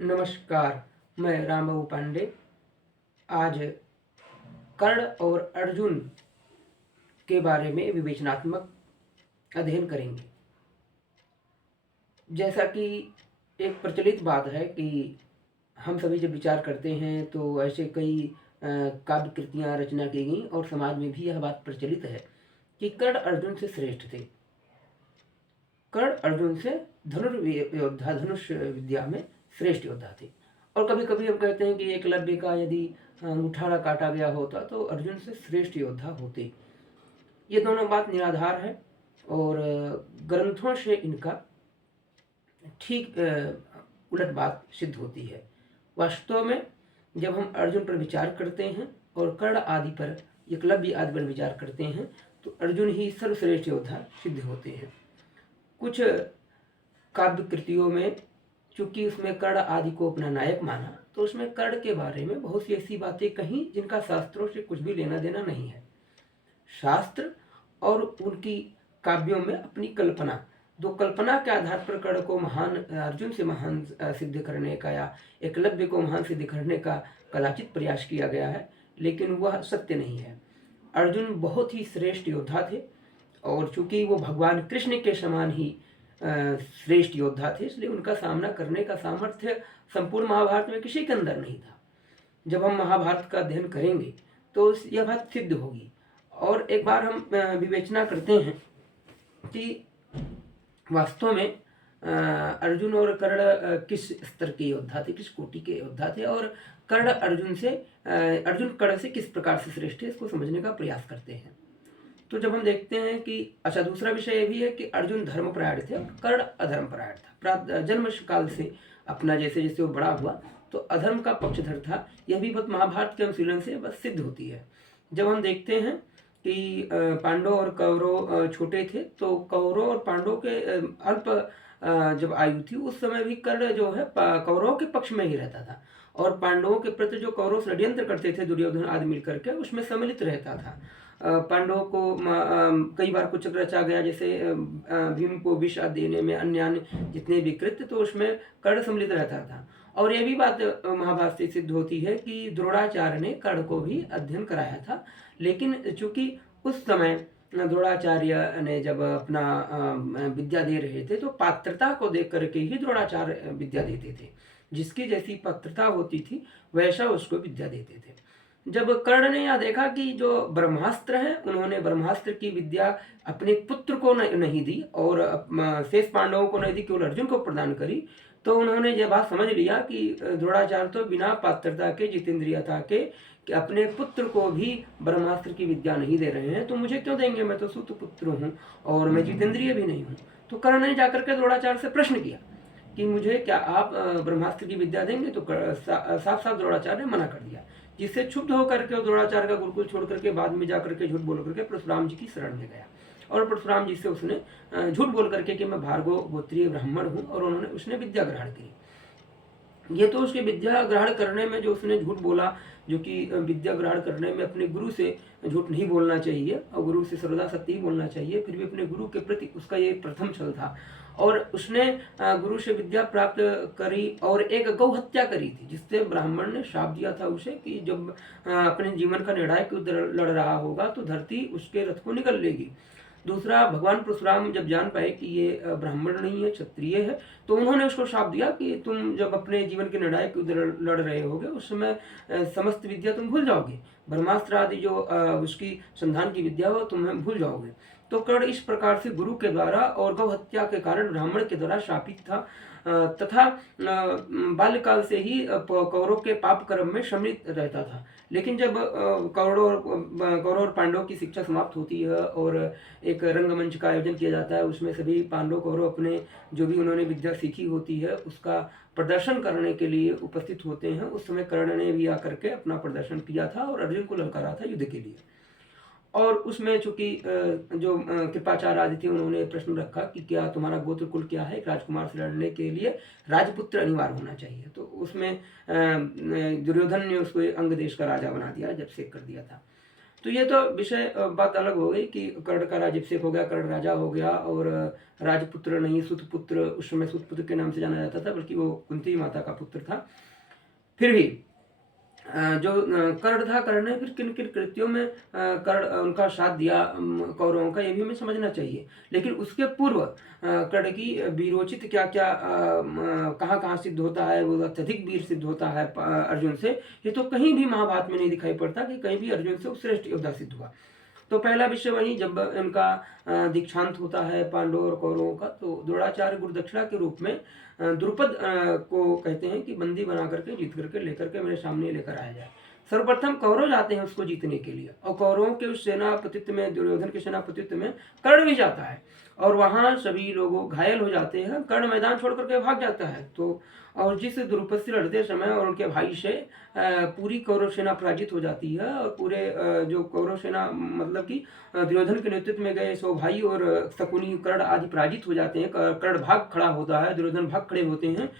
नमस्कार। मैं रामबाबू पांडे आज कर्ण और अर्जुन के बारे में विवेचनात्मक अध्ययन करेंगे। जैसा कि एक प्रचलित बात है कि हम सभी जब विचार करते हैं तो ऐसे कई काव्य कृतियाँ रचना की गई और समाज में भी यह बात प्रचलित है कि कर्ण अर्जुन से श्रेष्ठ थे। कर्ण अर्जुन से धनुर्योद्धा धनुष विद्या में श्रेष्ठ योद्धा थे। और कभी कभी हम कहते हैं कि एकलव्य का यदि मुठाड़ा काटा गया होता तो अर्जुन से श्रेष्ठ योद्धा होते। ये दोनों बात निराधार है और ग्रंथों से इनका ठीक उलट बात सिद्ध होती है। वास्तव में जब हम अर्जुन पर विचार करते हैं और कर्ण आदि पर, एकलव्य आदि पर विचार करते हैं तो अर्जुन ही सर्वश्रेष्ठ योद्धा सिद्ध होते हैं। कुछ काव्य कृतियों में चूंकि उसमें कर्ण आदि को अपना नायक माना तो उसमें कर्ण के बारे में बहुत सी ऐसी बातें कहीं जिनका शास्त्रों से कुछ भी लेना देना नहीं है। शास्त्र और उनकी काव्यों में अपनी कल्पना, दो कल्पना के आधार पर कर्ण को महान, अर्जुन से महान सिद्ध करने का या एकलव्य को महान सिद्ध करने का कदाचित प्रयास किया गया है, लेकिन वह सत्य नहीं है। अर्जुन बहुत ही श्रेष्ठ योद्धा थे और चूंकि वो भगवान कृष्ण के समान ही श्रेष्ठ योद्धा थे, इसलिए उनका सामना करने का सामर्थ्य संपूर्ण महाभारत में किसी के अंदर नहीं था। जब हम महाभारत का अध्ययन करेंगे तो यह बात सिद्ध होगी। और एक बार हम विवेचना करते हैं कि वास्तव में अर्जुन और कर्ण किस स्तर के योद्धा थे, किस कोटि के योद्धा थे, और कर्ण अर्जुन कर्ण से किस प्रकार से श्रेष्ठ है, इसको समझने का प्रयास करते हैं। तो जब हम देखते हैं कि अच्छा, दूसरा विषय ये भी है कि अर्जुन धर्मपरायण थे, कर्ण अधर्मपरायण था। जन्म काल से अपना जैसे जैसे वो बड़ा हुआ तो अधर्म का पक्षधर था। यह भी बात महाभारत के अनुशीलन से बस सिद्ध होती है। जब हम देखते हैं कि पांडव और कौरव छोटे थे तो कौरव और पांडव के अल्प जब आयु थी उस समय भी कर्ण जो है कौरव के पक्ष में ही रहता था और पांडवों के प्रति जो कौरव षड्यंत्र करते थे दुर्योधन आदि मिलकर के, उसमें सम्मिलित रहता था। पांडवों को कई बार कुछ रचा गया, जैसे भीम को विष देने में अन्य जितने भी कृत्य, तो उसमें कर्ण सम्मिलित रहता था। और यह भी बात महाभारत से सिद्ध होती है कि द्रोणाचार्य ने कर्ण को भी अध्ययन कराया था, लेकिन चूंकि उस समय द्रोणाचार्य ने जब अपना विद्या दे रहे थे तो पात्रता को देख करके ही द्रोणाचार्य विद्या देते थे। जिसकी जैसी पात्रता होती थी वैसा उसको विद्या देते थे। जब कर्ण ने यह देखा कि जो ब्रह्मास्त्र है, उन्होंने ब्रह्मास्त्र की विद्या अपने पुत्र को नहीं दी और शेष पांडवों को नहीं दी, केवल अर्जुन को प्रदान करी, तो उन्होंने यह बात समझ लिया कि द्रोणाचार्य तो बिना पात्रता के, जितेंद्रियता के, कि अपने पुत्र को भी ब्रह्मास्त्र की विद्या नहीं दे रहे हैं, तो मुझे क्यों देंगे, मैं तो सुत पुत्र हूँ और मैं जितेंद्रिय भी नहीं हूँ। तो कर्ण ने जाकर के द्रोणाचार्य से प्रश्न किया कि मुझे क्या आप ब्रह्मास्त्र की विद्या देंगे, तो साफ साफ द्रोणाचार्य ने मना कर दिया, जिससे क्षुब्ध होकर के द्रोणाचार्य का गुरुकुल छोड़ करके बाद में जाकर के झूठ बोल करके परशुराम जी की शरण में गया और परशुराम जी से उसने झूठ बोल करके कि मैं भार्गव गोत्रीय ब्राह्मण हूँ, और उसने विद्या ग्रहण की। ये तो उसके विद्या ग्रहण करने में जो उसने झूठ बोला, जो कि विद्या ग्रहण करने में अपने गुरु से झूठ नहीं बोलना चाहिए और गुरु से सर्वदा सत्य ही बोलना चाहिए, फिर भी अपने गुरु के प्रति उसका ये प्रथम छल था। और उसने गुरु से विद्या प्राप्त करी और एक गौ हत्या करी थी, जिससे ब्राह्मण ने श्राप दिया था उसे कि जब अपने जीवन का निर्णायक युद्ध लड़ रहा होगा तो धरती उसके रथ को निकल लेगी। दूसरा, भगवान परशुराम जब जान पाए कि ये ब्राह्मण नहीं है, क्षत्रिय है, तो उन्होंने उसको श्राप दिया कि तुम जब अपने जीवन के निर्णायक युद्ध लड़ रहे होगे उस समय समस्त विद्या तुम भूल जाओगे, ब्रह्मास्त्र आदि जो उसकी संधान की विद्या हो तुम्हें भूल जाओगे। तो कर्ण इस प्रकार से गुरु के द्वारा और गौ हत्या के कारण ब्राह्मण के द्वारा शापित था तथा बाल्यकाल से ही कौरव के पाप कर्म में सम्मिलित रहता था। लेकिन जब कौरव और पांडव की शिक्षा समाप्त होती है और एक रंगमंच का आयोजन किया जाता है, उसमें सभी पांडव कौरव अपने जो भी उन्होंने विद्या सीखी होती है उसका प्रदर्शन करने के लिए उपस्थित होते हैं। उस समय कर्ण ने भी आकर के अपना प्रदर्शन किया था और अर्जुन को ललकारा था युद्ध के लिए। और उसमें चूंकि जो कृपाचार्य आदि थे उन्होंने प्रश्न रखा कि क्या तुम्हारा गोत्र कुल क्या है, राजकुमार से लड़ने के लिए राजपुत्र अनिवार्य होना चाहिए। तो उसमें दुर्योधन ने उसको अंग देश का राजा बना दिया, जब से कर दिया था। तो ये तो विषय बात अलग हो गई कि कर्ण का राज्याभिषेक हो गया, कर्ण राजा हो गया और राजपुत्र नहीं सुतपुत्र, उस समय सुतपुत्र के नाम से जाना जाता था, बल्कि वो कुंती माता का पुत्र था। फिर भी जो कर्ण था, कर्ण ने फिर किन किन कृत्यों में कर्ण उनका साथ दिया कौरवों का, ये भी हमें समझना चाहिए। लेकिन उसके पूर्व कर्ण की वीरोचित क्या क्या कहाँ कहाँ सिद्ध होता है, वो अत्यधिक वीर सिद्ध होता है अर्जुन से, ये तो कहीं भी महाभारत में नहीं दिखाई पड़ता कि कहीं भी अर्जुन से वो श्रेष्ठ योद्धा सिद्ध हुआ। तो पहला विषय वही, जब इनका दीक्षांत होता है पांडवों और कौरवों का, तो द्रोणाचार्य गुरुदक्षिणा के रूप में द्रुपद को कहते हैं कि बंदी बना करके जीत करके लेकर के मेरे सामने लेकर आया जाए। सर्वप्रथम कौरव जाते हैं उसको जीतने के लिए, और कौरवों के उस सेनापतित्व में, दुर्योधन के सेनापतित्व में कर्ण भी जाता है, और वहां सभी लोग घायल हो जाते हैं, कर्ण मैदान छोड़ करके भाग जाता है। तो और जिस द्रुपद से लड़ते समय और उनके भाई से पूरी कौरव सेना पराजित हो जाती है, और पूरे जो कौरव सेना मतलब कि दुर्योधन के नेतृत्व में गए 100 भाई और शकुनी कर्ण आदि पराजित हो जाते हैं, कर्ण भाग खड़ा होता है, दुर्योधन भाग खड़े होते हैं।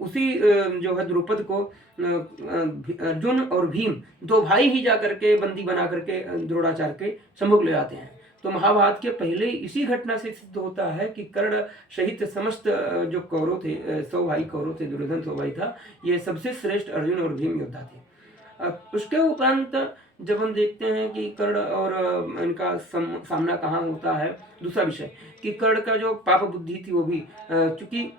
उसी जो है द्रुपद को अर्जुन और भीम दो भाई ही जाकर के बंदी बना करके द्रोणाचार्य के सम्मुख ले आते हैं। तो महाभारत के पहले इसी घटना से सिद्ध होता है कि कर्ण सहित समस्त जो कौरव थे, 100 भाई कौरव थे, दुर्योधन 100 भाई था, ये सबसे श्रेष्ठ अर्जुन और भीम योद्धा थे। उसके उपरांत जब हम देखते हैं कि कर्ण और इनका सामना कहाँ होता है, दूसरा विषय कि कर्ण का जो पाप बुद्धि थी वो भी चूंकि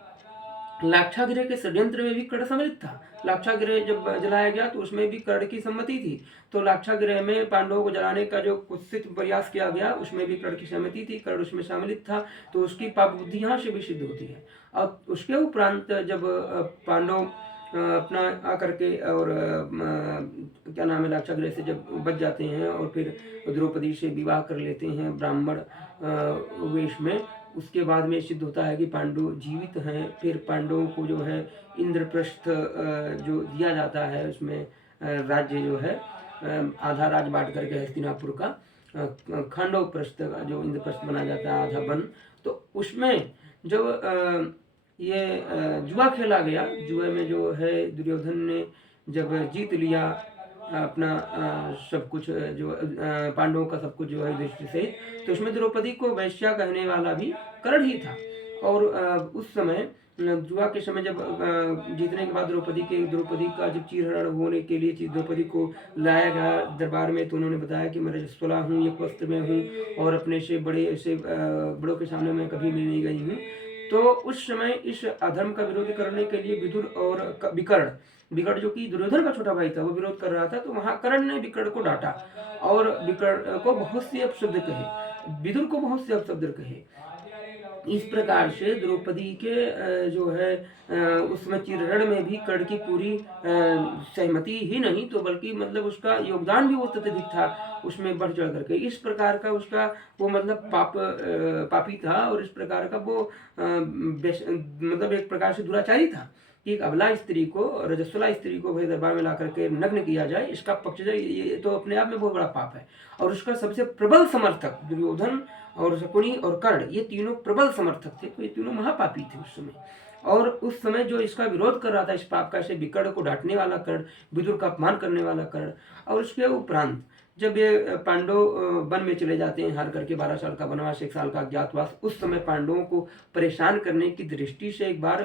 लाक्षागृह के षड्यंत्र में भी कर्ण सम्मिलित था। लाक्षागृह जब जलाया गया तो उसमें भी कर्ण की सम्मति थी। तो लाक्षागृह में पांडवों को जलाने का जो कुत्सित प्रयास किया गया उसमें भी कर्ण की सहमति थी, कर्ण उसमें सम्मिलित था। तो उसकी पाप बुद्धि यहाँ से भी सिद्ध होती है। और उसके उपरांत जब पांडव अपना आकर के और क्या नाम है लाक्षागृह से जब बच जाते हैं और फिर द्रौपदी से विवाह कर लेते हैं ब्राह्मण वेश में, उसके बाद में सिद्ध होता है कि पांडव जीवित हैं। फिर पांडवों को जो है इंद्रप्रस्थ जो दिया जाता है, उसमें राज्य जो है आधा राज बांट करके हस्तिनापुर का खांडव प्रस्थ का जो इंद्रप्रस्थ बना जाता है, आधा वन। तो उसमें जब ये जुआ खेला गया, जुए में जो है दुर्योधन ने जब जीत लिया अपना सब कुछ, जो पांडवों का सब कुछ जो है दृष्टि से, तो उसमें द्रौपदी को वैश्या कहने वाला भी कर्ण ही था। और उस समय जुआ के समय जब जीतने के बाद द्रौपदी का जब चीरहरण होने के लिए द्रौपदी को लाया गया दरबार में, तो उन्होंने बताया कि मैं रजस्वला हूँ, एक वस्त्र में हूँ और अपने से बड़े ऐसे बड़ों के सामने मैं कभी मिल नहीं गई हूँ। तो उस समय इस अधर्म का विरोध करने के लिए विदुर और विकर्ण जो कि दुर्योधन का छोटा भाई था, वो विरोध कर रहा था। तो वहां कर्ण ने विकर्ण को डांटा और विकर्ण को बहुत से अपशब्द कहे, विदुर को बहुत से अपशब्द कहे। इस प्रकार से द्रौपदी के जो है उसमें चिरहरण में भी कर्ण की पूरी सहमति ही नहीं तो बल्कि मतलब उसका योगदान भी वो अत्यधिक था, उसमें बढ़ चढ़ करके। इस प्रकार का उसका वो मतलब पापी था, और इस प्रकार का वो मतलब एक प्रकार से दुराचारी था कि एक अबला स्त्री को, रजस्वला स्त्री को भाई दरबार में ला करके नग्न किया जाए, इसका पक्ष ये तो अपने आप में बहुत बड़ा पाप है। और उसका सबसे प्रबल समर्थक दुर्योधन और शकुनी और कर्ण, ये तीनों प्रबल समर्थक थे। तो ये तीनों महापापी थे उस समय। और उस समय जो इसका विरोध कर रहा था इस पाप का, इसे विकर्ण को डांटने वाला कर्ण, विदुर का अपमान करने वाला कर्ण। और उसके उपरांत जब ये पांडव वन में चले जाते हैं हार करके, 12 साल का वनवास, 1 साल का अज्ञातवास, उस समय पांडवों को परेशान करने की दृष्टि से एक बार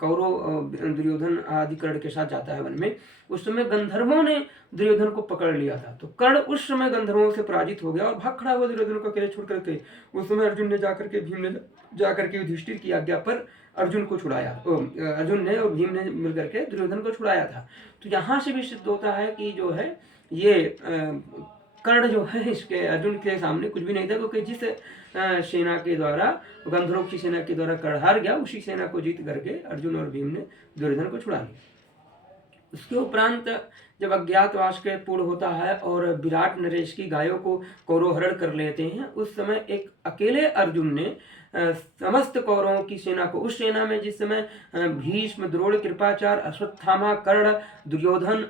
कौरव दुर्योधन आदि कर्ण के साथ जाता है वन में। उस समय गंधर्वों ने दुर्योधन को पकड़ लिया था। तो कर्ण उस समय गंधर्वों से पराजित हो गया और भाग खड़ा हुआ दुर्योधन को अकेले छोड़ करके। उस समय अर्जुन ने जाकर के, भीम ने जाकर के युधिष्ठिर की आज्ञा पर अर्जुन को छुड़ाया, अर्जुन ने और भीम ने मिलकर के दुर्योधन को छुड़ाया था। तो यहाँ से भी सिद्ध होता है कि जो है ये कर्ण जो है इसके अर्जुन के सामने कुछ भी नहीं था, क्योंकि जिस सेना के द्वारा, गंधर्वों की सेना के द्वारा कर्ण हार गया, उसी सेना को जीत करके अर्जुन और भीम ने दुर्योधन को छुड़ा लिया। उसके उपरांत जब अज्ञातवास के पूर्ण होता है और विराट नरेश की गायों को कौरव हरण कर लेते हैं, उस समय एक अकेले अर्जुन ने समस्त कौरवों की सेना को, उस सेना में जिस समय भीष्म, द्रोण, कृपाचार, अश्वत्थामा, कर्ण, दुर्योधन,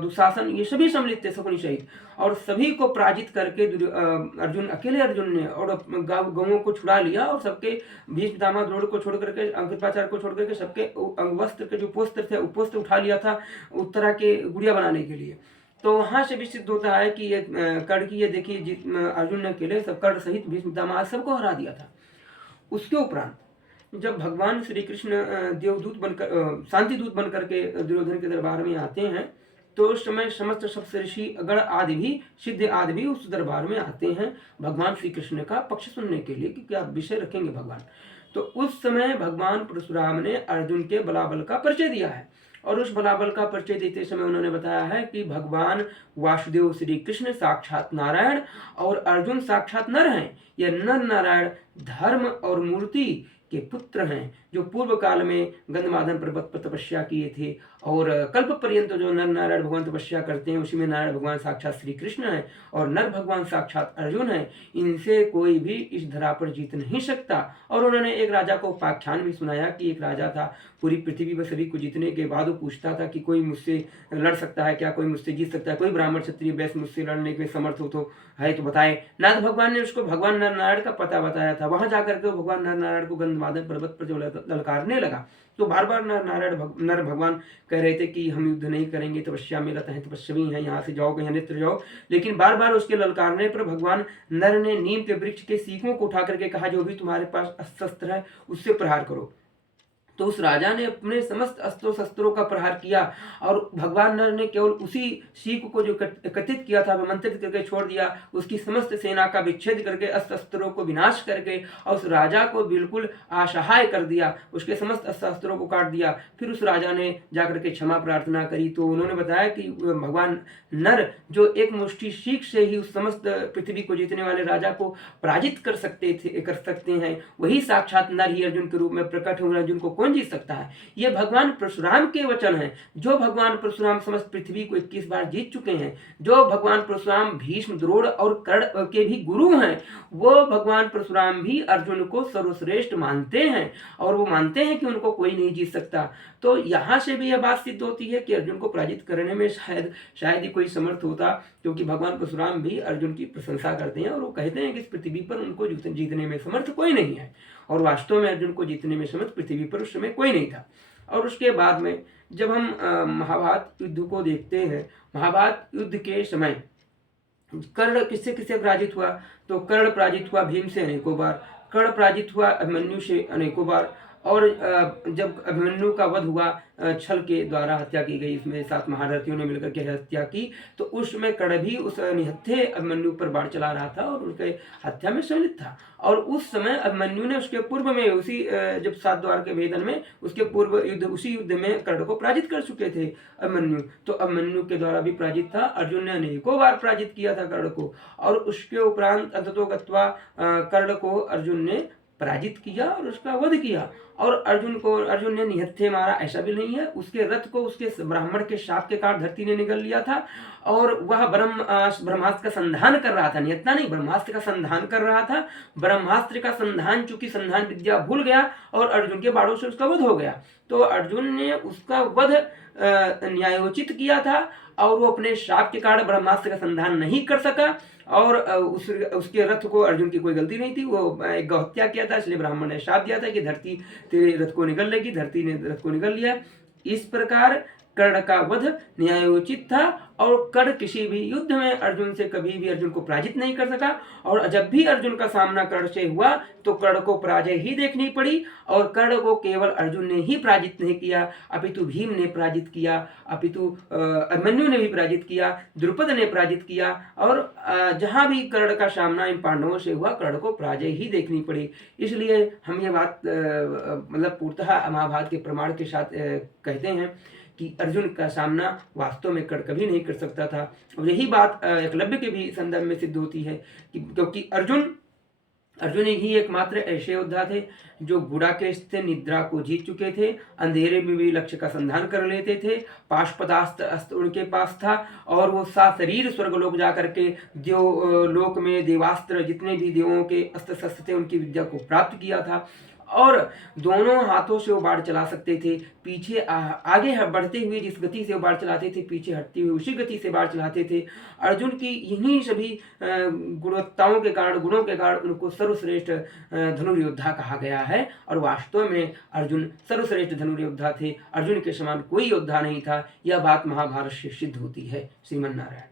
दुशासन, ये सभी सम्मिलित थे शकुनी सहित, और सभी को पराजित करके अर्जुन, अकेले अर्जुन ने और गौओं को छुड़ा लिया, और सबके भीष्म, दामा, द्रोण को छोड़ करके, कृपाचार्य को छोड़ करके सबके अंगवस्त्र के जो पोस्त्र थे, उपोस्त्र उठा लिया था उत्तरा के गुड़िया बनाने के लिए। तो वहाँ से भी सिद्ध होता है कि ये कर्ण की ये देखिए अर्जुन ने अकेले सब कर्ण सहित भीष्म पितामह सबको हरा दिया था। उसके उपरांत जब भगवान श्री कृष्ण देवदूत बनकर शांति दूत बनकर के दुर्योधन के दरबार में आते हैं, तो उस समय समस्त सप्तऋषि गण आदि भी सिद्ध आदि भी उस दरबार में आते हैं भगवान श्री कृष्ण का पक्ष सुनने के लिए कि क्या विषय रखेंगे भगवान। तो उस समय भगवान परशुराम ने अर्जुन के बलाबल का परिचय दिया है, और उस बलाबल का परिचय देते समय उन्होंने बताया है कि भगवान वासुदेव श्री कृष्ण साक्षात नारायण और अर्जुन साक्षात नर हैं। यह नर नारायण धर्म और मूर्ति के पुत्र हैं, जो पूर्व काल में गंधमादन पर्वत पर तपस्या किए थे, और कल्प पर्यंत जो नर नारायण भगवान तपस्या करते हैं उसी में नारायण भगवान साक्षात श्री कृष्ण है और नर भगवान साक्षात अर्जुन है। इनसे कोई भी इस धरा पर जीत नहीं सकता। और उन्होंने एक राजा को उपाख्यान भी सुनाया कि एक राजा था, पूरी पृथ्वी पर सभी को जीतने के बाद वो पूछता था कि कोई मुझसे लड़ सकता है क्या, कोई मुझसे जीत सकता है, कोई ब्राह्मण क्षत्रिय वैश्य मुझसे लड़ने के समर्थ हो तो है तो बताए। नाथ भगवान ने उसको भगवान नर नारायण का पता बताया था। वहां जाकर के भगवान नर नारायण को गंधमादन पर्वत पर जो ललकारने लगा, तो बार बार नर भगवान कह रहे थे कि हम युद्ध नहीं करेंगे, तपस्या में रत हैं, तपस्वी हैं, यहाँ से जाओ, कहीं अन्यत्र जाओ। लेकिन बार बार उसके ललकारने पर भगवान नर ने नीम के वृक्ष के सीखों को उठा करके कहा, जो भी तुम्हारे पास शस्त्र है उससे प्रहार करो। तो उस राजा ने अपने समस्त अस्त्रों शस्त्रों का प्रहार किया, और भगवान नर ने केवल उसी सीख को जो एकत्रित किया था मंत्रित करके छोड़ दिया, उसकी समस्त सेना का विच्छेद करके अस्त्र शस्त्रों को विनाश करके और उस राजा को बिल्कुल असहाय कर दिया, उसके समस्त अस्त्र शस्त्रों को काट दिया। फिर उस राजा ने जाकर के क्षमा प्रार्थना करी, तो उन्होंने बताया कि भगवान नर जो एक मुष्टि सीख से ही उस समस्त पृथ्वी को जीतने वाले राजा को पराजित कर सकते हैं, वही साक्षात नर ही अर्जुन के रूप में प्रकट हुए। अर्जुन को कौन जीत सकता है? ये भगवान परशुराम के वचन हैं। जो भगवान परशुराम समस्त पृथ्वी को 21 बार जीत चुके हैं, जो भगवान परशुराम भीष्म द्रोण और कर्ण के भी गुरु हैं, वो भगवान परशुराम भी अर्जुन को सर्वश्रेष्ठ मानते हैं, और वो मानते हैं कि उनको कोई नहीं जीत सकता। तो यहाँ से भी यह बात सिद्ध होती है कि अर्जुन को पराजित करने में शायद ही कोई समर्थ होता, क्योंकि भगवान परशुराम भी अर्जुन की प्रशंसा करते हैं और वो कहते हैं कि इस पृथ्वी पर उनको जीतने में समर्थ कोई नहीं है। और वास्तव में अर्जुन को जीतने में समर्थ पृथ्वी पर उस समय कोई नहीं था। और उसके बाद में जब हम महाभारत युद्ध को देखते हैं, महाभारत युद्ध के समय कर्ण किससे किससे पराजित हुआ? तो कर्ण पराजित हुआ भीम से अनेकों बार, कर्ण पराजित हुआ अभिमन्यु से अनेकों बार, और जब अभिमन्यु का वध हुआ छल के द्वारा हत्या की गई, इसमें 7 महारथियों ने मिलकर के हत्या की, तो उसमें कर्ण भी उस निहत्थे अभिमन्यु पर बाढ़ चला रहा था और उनके हत्या में सम्मिलित था। और उस समय अभिमन्यु ने उसके पूर्व में उसी जब 7 द्वार के भेदन में उसके पूर्व उसी युद्ध में कर्ण को पराजित कर चुके थे अभिमन्यु, तो अभिमन्यु के द्वारा भी पराजित था। अर्जुन ने अनेकों बार पराजित किया था कर्ण को, और उसके उपरांत अंततोगत्वा कर्ण को अर्जुन ने पराजित किया और उसका वध किया। और अर्जुन ने निहत्थे मारा ऐसा भी नहीं है, उसके रथ को उसके ब्राह्मण के शाप के कारण धरती ने निगल लिया था, और वह ब्रह्मास्त्र का संधान कर रहा था, निहत्था नहीं ब्रह्मास्त्र का संधान कर रहा था। ब्रह्मास्त्र का संधान चूंकि संधान विद्या भूल गया और अर्जुन के बाणों से उसका वध हो गया, तो अर्जुन ने उसका वध न्यायोचित किया था, और वो अपने शाप के कारण ब्रह्मास्त्र का संधान नहीं कर सका, और उसके रथ को अर्जुन की कोई गलती नहीं थी, वो एक गौहत्या किया था, इसलिए ब्राह्मण ने शाप दिया था कि धरती तेरे रथ को निगल लेगी, धरती ने रथ को निगल लिया। इस प्रकार कर्ण का वध न्यायोचित था, और कर्ण किसी भी युद्ध में अर्जुन से कभी भी अर्जुन को पराजित नहीं कर सका, और जब भी अर्जुन का सामना कर्ण से हुआ तो कर्ण को पराजय ही देखनी पड़ी, और कर्ण को केवल अर्जुन ने ही पराजित नहीं किया, अपितु भीम ने पराजित किया, अपितु अभिमन्यु ने भी पराजित किया, द्रुपद ने पराजित किया, और जहां भी कर्ण का सामना इन पांडवों से हुआ कर्ण को पराजय ही देखनी पड़ी। इसलिए हम ये बात मतलब पूर्णतः महाभारत के प्रमाण के साथ कहते हैं कि अर्जुन का सामना वास्तव में कर्ण कभी नहीं कर सकता था। और यही बात एकलव्य के भी संदर्भ में सिद्ध होती है कि क्योंकि अर्जुन ही एकमात्र ऐसे योद्धा थे जो गुड़ाकेश से निद्रा को जीत चुके थे, अंधेरे में भी लक्ष्य का संधान कर लेते थे, पाशुपतास्त्र अस्त्र उनके पास था, और वो सशरीर स्वर्गलोक जाकर के देव लोक में देवास्त्र जितने भी देवों के अस्त्र शस्त्र थे उनकी विद्या को प्राप्त किया था। और दोनों हाथों से वो बाण चला सकते थे। पीछे आगे बढ़ते हुए जिस गति से वो बाण चलाते थे, पीछे हटते हुए उसी गति से बाण चलाते थे। अर्जुन की इन्हीं सभी गुणवत्ताओं के कारण, गुणों के कारण उनको सर्वश्रेष्ठ धनुर्योद्धा कहा गया है। और वास्तव में अर्जुन सर्वश्रेष्ठ धनुर्योद्धा थे। अर्जुन के समान कोई योद्धा नहीं था। यह बात महाभारत से सिद्ध होती है। श्रीमन नारायण।